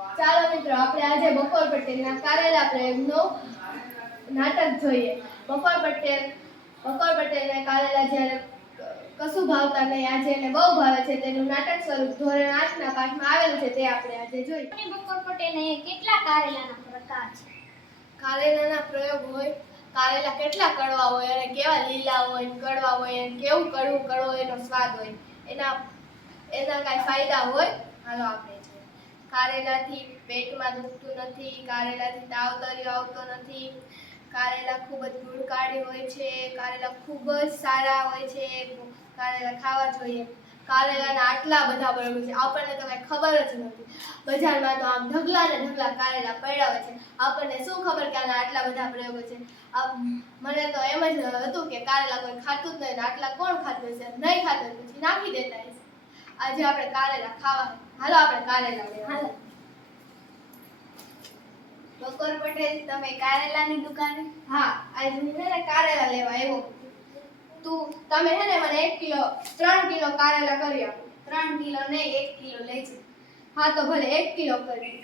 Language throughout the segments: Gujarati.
ચાલો મિત્રો આપણે આજે બપોર પટેલના કારેલા પ્રેમનો નાટક જોઈએ. બપોર પટેલ બપોર પટેલને કારેલા જ્યારે કશું ભાવતા નહીં આજે એને બહુ ભાવે છે. તેનું નાટક સ્વરૂપ ધોરણ આઠના પાઠમાં આવેલું છે તે આપણે આજે જોઈએ. અને પટેલને કેટલા કારેલાના પ્રકાર છે? કારેલાના પ્રયોગ હોય કારેલા કેટલા કડવા હોય અને કેવા લીલા હોય કડવા હોય અને કેવું કડવું કડવો એનો સ્વાદ હોય એના એના કાંઈ ફાયદા હોય? હાલો આપણે કારેલાથી પેટમાં દુખતું નથી, કારેલાથી તાવ તર્યો આવતો નથી. કારેલા ખૂબ જ ગુણકારી હોય છે, કારેલા ખૂબ જ સારા હોય છે, કારેલા ખાવા જોઈએ. કારેલાના આટલા બધા પ્રયોગો છે, આપણને તો કાંઈ ખબર જ નથી. બજારમાં તો આમ ઢગલા ને ઢગલા કારેલા પડ્યા હોય છે. આપણને શું ખબર કે આના આટલા બધા પ્રયોગો છે? મને તો એમ જ હતું કે કારેલા કોઈ ખાતું જ નહીં આટલા કોણ ખાતું છે નહીં ખાતું પછી નાખી દેતા હશે. આજે આપણે કારેલા ખાવા હાલો આપણે કારેલા લેવા. હાલો. બકોર પટેલ તમે કારેલાની દુકાને? હા. આજે હું છે ને કારેલા લેવા આવ્યો. તું તમે છે ને મને એક કિલો ત્રણ કિલો કારેલા કરી આપો. ત્રણ કિલો નહીં એક કિલો લેજે. હા તો ભલે એક કિલો કરી.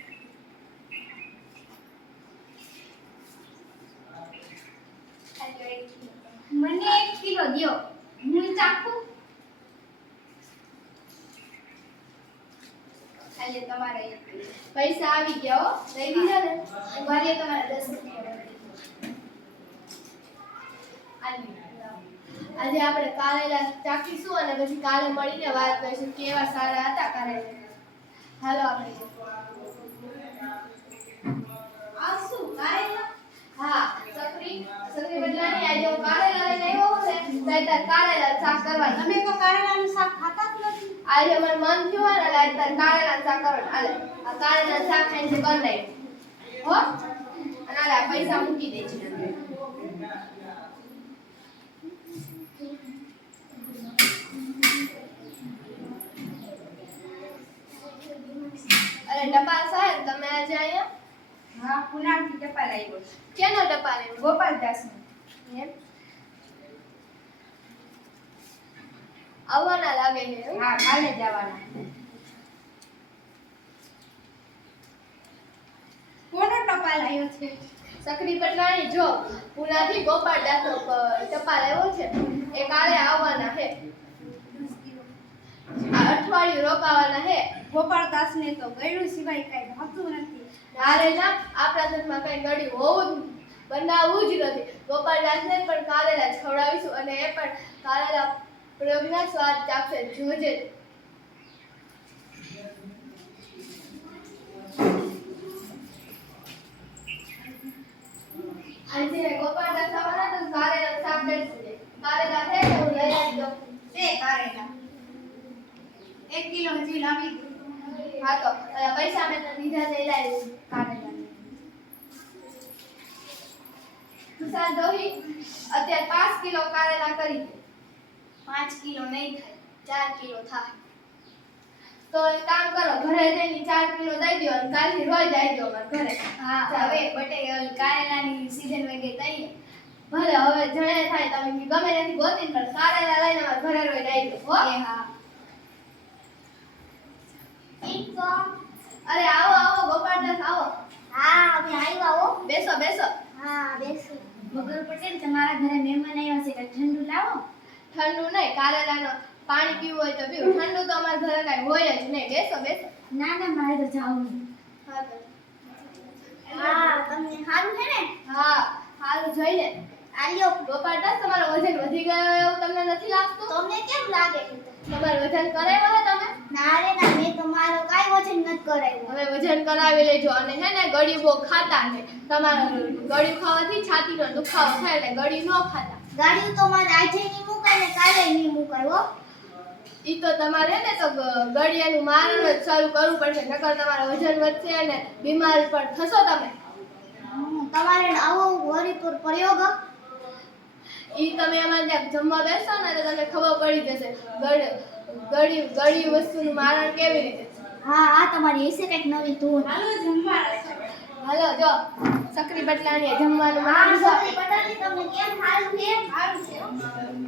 મને એક કિલો દ્યો. હું ચાખું? આજે તમારે પૈસા આવી ગયા લઈ લીધા ને? ઊભા રહી દસ આજે આપણે કારેલા ચાખીશું અને પછી કાલે મળીને વાત કરીશું કેવા સારા હતા કારેલા હાલો આપણે. આ શું, કારેલા? હા, સકરી. સકરી બદલાની કારેલા ને કારેલા શાક કરવા તમે તો કારેલાનું શાક ખાતા જ નથી. આજે અમારું મન થયું હોય ને એટલે તાર કારેલા શાક કરવાનું હાલે. આ કારેલા શાક ખાઈને છે કરી નાખ્યું હો? અને હાલે પૈસા મૂકી દેજે અરે ટપાલ સાહેબ તમે આજે અહીંયા? હા પુનાથી ટપાલ આવ્યો કેનો ટપાલ આવ્યો? ગોપાલદાસનો. એમ? આવવાના લાગે છે. હા કાલે જવાના કોનો ટપાલ આવ્યો છે? સકરી પટરાણી જો પુનાથી ગોપાલ દાસનો ટપાલ આવ્યો છે. એ કાલે આવવાના છે. અઠવાડિયું રોકાવાના છે. ગોપાલદાસને તો ગળ્યું સિવાય કઈ ભાવતું નથી. હારે ના આપણા ઘરમાં કઈ ગળ્યું હોવું બનાવવું જ નથી. ગોપાલદાસને પણ કારેલા ખવડાવીશું અને એ પણ કારેલા પ્રયોગના સ્વાદ ચાખશે જોજે આજે ગોપાલદાસ આવવાના તો કારેલા શાક બેસશે કારેલા છે ને હું લઈ આવી દઉં તે કારેલા એક કિલો હજી લાવી દો. હા તો અ, પૈસા મેં તને દીધા લઈ લાવી કારેલા તુષાર દોહી અત્યારે પાંચ કિલો કારેલા કરી દે. પાંચ કિલો નહીં થાય ચાર કિલો થાય. તો એક કામ કરો ઘરે જઈને ચાર કિલો દઈ દો અને કાલથી રોજ આવી દો અમારા ઘરે. હા. ચાલો. હવે બટે કારેલાની સીઝન વહી ગઈ. તઈ ભલે હવે જણે થાય તમે ગમે ત્યાંથી ગોતીને પણ કારેલા લઈને અમારા ઘરે રોજ આવી દો હો. એ હા. અરે આવો આવો ગોપાળદાસ આવો. હા અમે આવ્યા હો. બેસો બેસો. હા બેસી. મગર પટેલ તમારા ઘરે મહેમાન આવ્યા છે કે ઠંડુ લાવો. ઠંડુ નહીં કારેલાનો પાણી પીવું હોય તો પીવું. ઠંડુ તો અમારા ઘરે કાંઈ હોય જ નહીં. બેસો બેસો. ના ના મારે તો જાવું હા તો. હા તમને સારું છે ને? હા સારું જોઈ લે. આલ્યો ગોપાળદાસ તમારો વજન વધી ગયો એવું તમને નથી લાગતું? તમને કેમ લાગે? તમારું વજન કરાવ્યો હે તમે? ના રે ના મેં તમારો કાઈ વજન નથી કરાવ્યું. હવે વજન કરાવી લેજો. અને હે ને ગળ્યું બહુ ખાતા છે. તમારે ગળ્યું ખાવાથી છાતીનો દુખાવો થાય એટલે ગળ્યું ન ખાતા. ગાડી તો મારે આજે નહીં મુકાય ને કાલે નહીં મુકાય હો. ઈ તો તમારે ને તો ગળિયાનું મારણ જ શરૂ કરવું પડશે નકર તમારું વજન વધશે અને બીમાર પણ થશો તમે. તમારે આવો વરી પર પ્રયોગ ઈ તમે અમારે ત્યાં જમવા બેસો ને તો તમને ખબર પડી જશે ગળ ગળ્યું ગળી વસ્તુનું મારણ કેવી રીતે હા આ તમારી હશે કંઈક નવી ધૂન. હાલો જમવા હાલો જો સકરી બટલાણીએ જમવાનું હા બનાવી સોરી તમને કેમ હાલ છે હાલ છે.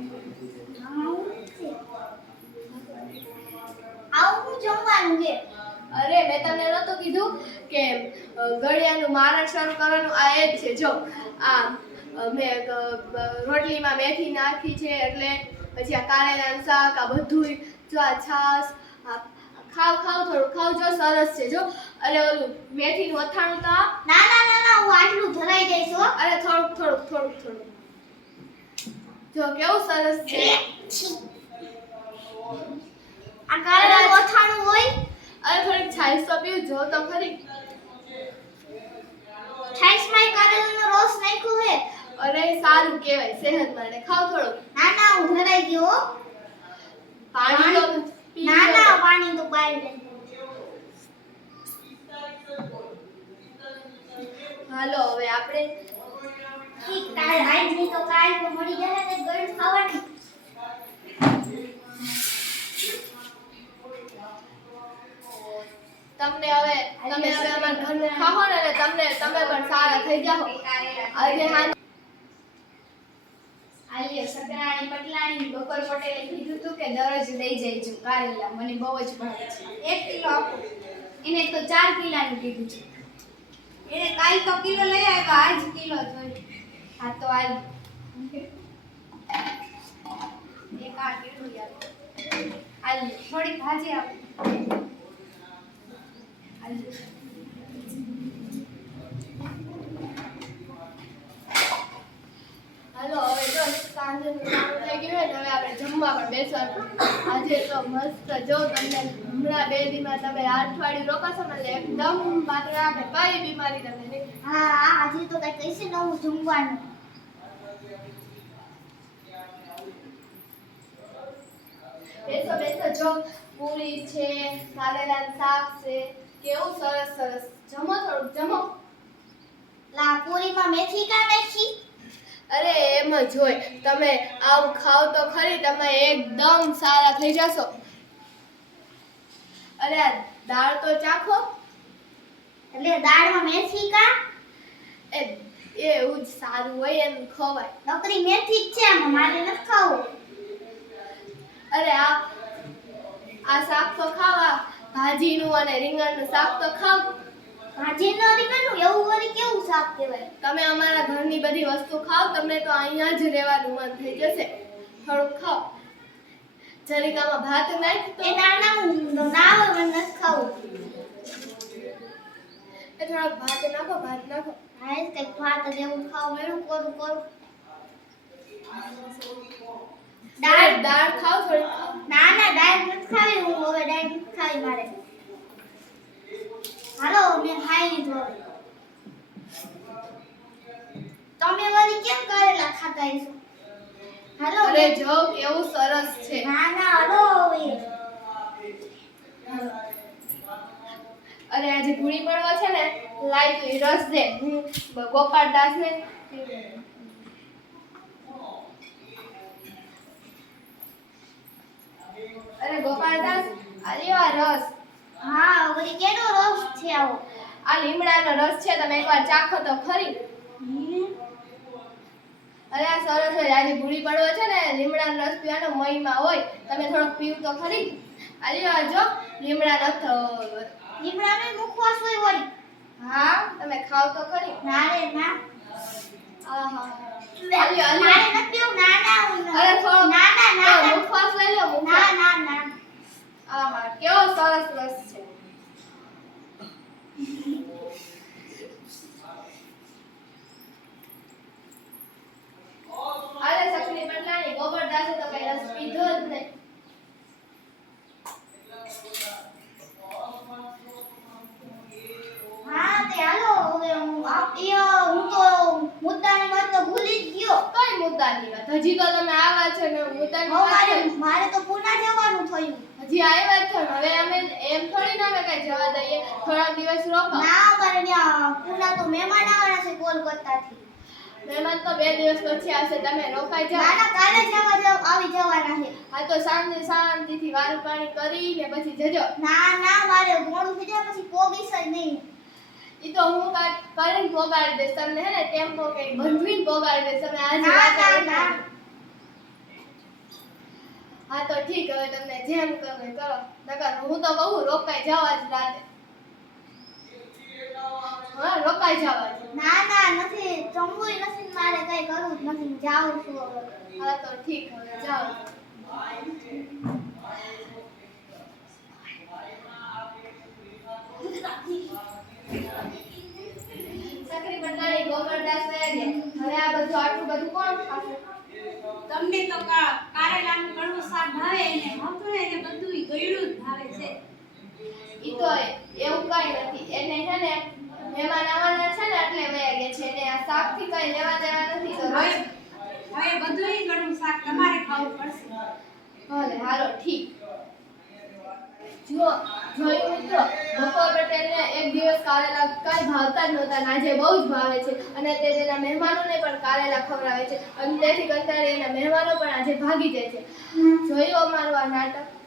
આવું જમવાનું છે અરે મેં તમને નહોતું કીધું કે ગળિયાનું મારણ શરૂ કરવાનું. આ એ જ છે. જો આ મેં રોટલીમાં મેથી નાખી છે એટલે પછી આ કારેલાનું શાક આ બધુંય જો આ છાસ આ ખાવ ખાવ થોડું ખાવ જો સરસ છે. જો અરે ઓલું મેથીનું અથાણું તો ના ના ના ના હું આટલું ધરાઈ જઈશ હો. અરે થોડુંક થોડુંક થોડુંક થોડુંક. જો કેવું સરસ છે. આ કારેલાનું અથાણું હોય. અરે થોડીક છાશ તો પીવું જો તો ખરી છાશમાં કારેલાનો રસ નાખ્યો હે અરે સારું કહેવાય સેહત માટે. ખાવ થોડુંક. ના ના હું ધરાઈ ગયો પાણી તો ના ના પાણી તો બહાર હાલો હવે આપણે ઠીક તારે આઈ નહીં તો કાલ તો મળી જશે ને ગળ ખાવાની. તમને હવે તમે ખાઓ ને એટલે તમને તમે પણ સારા થઈ જાઓ. આજે હા આલિયો સકરાણી પટલાણી બપોર પટેલે કીધું હતું કે દરજ લઈ જઈજો કારેલા. મને બહુ જ ભાવે છે. એક કિલો આપો. એને તો ચાર કિલાનું કીધું છે. એને કાલ તો કિલો લઈ આવ્યો આજ કિલો જોઈ. હા તો આજ. એક આ કેટલું યાર. આલિયો. થોડી ભાજી આપો. હાલો હવે જો સાંજે થઈ ગયું ને હવે આપણે જમવા પણ બેસવાનું. આજે તો મસ્ત જો તમને હમણાં બે દીમાં તમે અઠવાડિયું રોકાશો ને એટલે એકદમ માત્ર આપણે કઈ બીમારી તમને નહીં. હા હા આજે તો કઈ કહીશે નવું જમવાનું. બેસો બેસો જો પૂરી છે કારેલાનું શાક છે. કેવું સરસ સરસ. જમો થોડુંક જમો. લા પૂરીમાં મેથી કા નાખી? અરે એમ જ હોય. તમે આવું ખાવ તો ખરી તમે એકદમ સારા થઈ જશો. અરે દાળ તો ચાખો. એટલે દાળમાં મેથી કા? એ એ એવું જ સારું હોય એમ ખવાય. નકરી મેથી જ છે મારે નથી ખાવું. અરે આ આ શાક તો ખાવા. ભાજીનું અને રીંગણનું શાક તો ખાવ. ભાજીનું રીંગણનું એવું વળી કેવું શાક કહેવાય? તમે અમારા ઘરની બધી વસ્તુ ખાવ તમને તો અહીંયા જ રહેવાનું મન થઈ જશે. થોડુંક ખાવ જરીકામાં ભાત નાખ તો એ ના ના હું ના હવે નથી ખાવું. એ થોડાક ભાત નાખો ભાત નાખો. હા તે ભાત જ એવું ખાવ મેળું કરું કરું. દાળ દાળ ખાવ થોડી ના ના ડાયટ નથી ખાવી હું હવે ડાયટ નથી ખાવી મારે. હાલો મેં ખાઈ લીધો તમે વળી કેમ કરેલા ખાતા હશો? હાલો અરે જો કેવું સરસ છે. ના ના હાલો હવે. અરે આજે ભૂણી પડવા છે ને લાઈ તું રસ દે ગોપાલ દાસ ને અરે ગોપાલ દાસ આ રસ. હા ઓલી કેનો રસ છે આવો? આ લીમડાનો રસ છે તમે એકવાર ચાખો તો ખરી. અરે આ સરસ હોય આજે ભૂરી પડવો છે ને લીમડાનો રસ પીવાનો મહિમા હોય તમે થોડોક પીવું તો ખરી. આ જો લીમડાનો થ- લીમડાને મુખવાસ હોય વળી. હા તમે ખાવ તો ખરી. ના રે ના. આહા. અલી અલી. મારે નથી પીવું ના ના હું ન- અરે થોડો ના ના ના તો ના મુખવાસ લઈ લો ના મુખવાસ ના ના આહા કેવો સરસ રસ છે અરે સકલી પટલાની ગોબરદાસે તો કઈ રસ પીધો જ નહીં હા તે હાલો હવે હું આપ એ હું તો મુદ્દાની વાત તો ભૂલી જ ગયો. કઈ મુદ્દાની વાત? હજી તો તમે આવ્યા છો ને મુદ્દાની વાત મારે તો પુના જવાનું થયું. હજી આવ્યા છો હવે અમે એમ થોડી ના અમે કઈ જવા દઈએ. થોડા દિવસ રોકો ના મારે ત્યાં પુના તો મહેમાન આવવાના છે કોલકાતાથી. મહેમાન તો બે દિવસ પછી આવશે તમે રોકાઈ જાઓ. ના કાલે જવા જાવ આવી જવાના છે. હા તો શાંતિ શાંતિથી વારું પાણી કરીને પછી જજો. ના ના મારે મોડું થઈ જાય પછી પોગીશ નહીં. ઈ તો હું કાંઈક કરીને પોગાડી દઈશ તમને હે ને ટેમ્પો કે બંધવીને પોગાડી દઈશ તમે આજે ના ના ના. હા તો ઠીક હવે તમને જેમ કરવું કરો. નકર હું તો કહું રોકાઈ જવા જ રાતે. હા રોકાઈ જવા ના ના નથી જમવું નથી મારે કઈ કરવું જ નથી જાઉં છું હવે. હા તો ઠીક હવે જાઓ સકરી પટલાની ગોબરદાસ વયા ગયા હવે આ બધું આટલું બધું કોણ ખાશે? તમને તો કારેલાનું કડવું શાક ભાવે એને ભાવતું એને બધું ગળ્યું જ ભાવે છે. ઈ તો એવું કઈ નથી. એને છે ને મહેમાન આવવાના છે ને એટલે વયા ગયા છે. એને આ શાકથી કઈ લેવા દેવા નથી તો હવે હવે બધુંય કડવું શાક તમારે ખાવું પડશે. ભલે હાલો ઠીક. જુઓ જોયું મિત્રો, બપોર પટેલને એક દિવસ કારેલા કાંઈ ભાવતા જ નહોતા આજે બહુ જ ભાવે છે. અને તે તેના મહેમાનોને પણ કારેલા ખવડાવે છે. અને તેથી કંટાળી એના મહેમાનો પણ આજે ભાગી જાય છે. જોયું અમારું આ નાટક?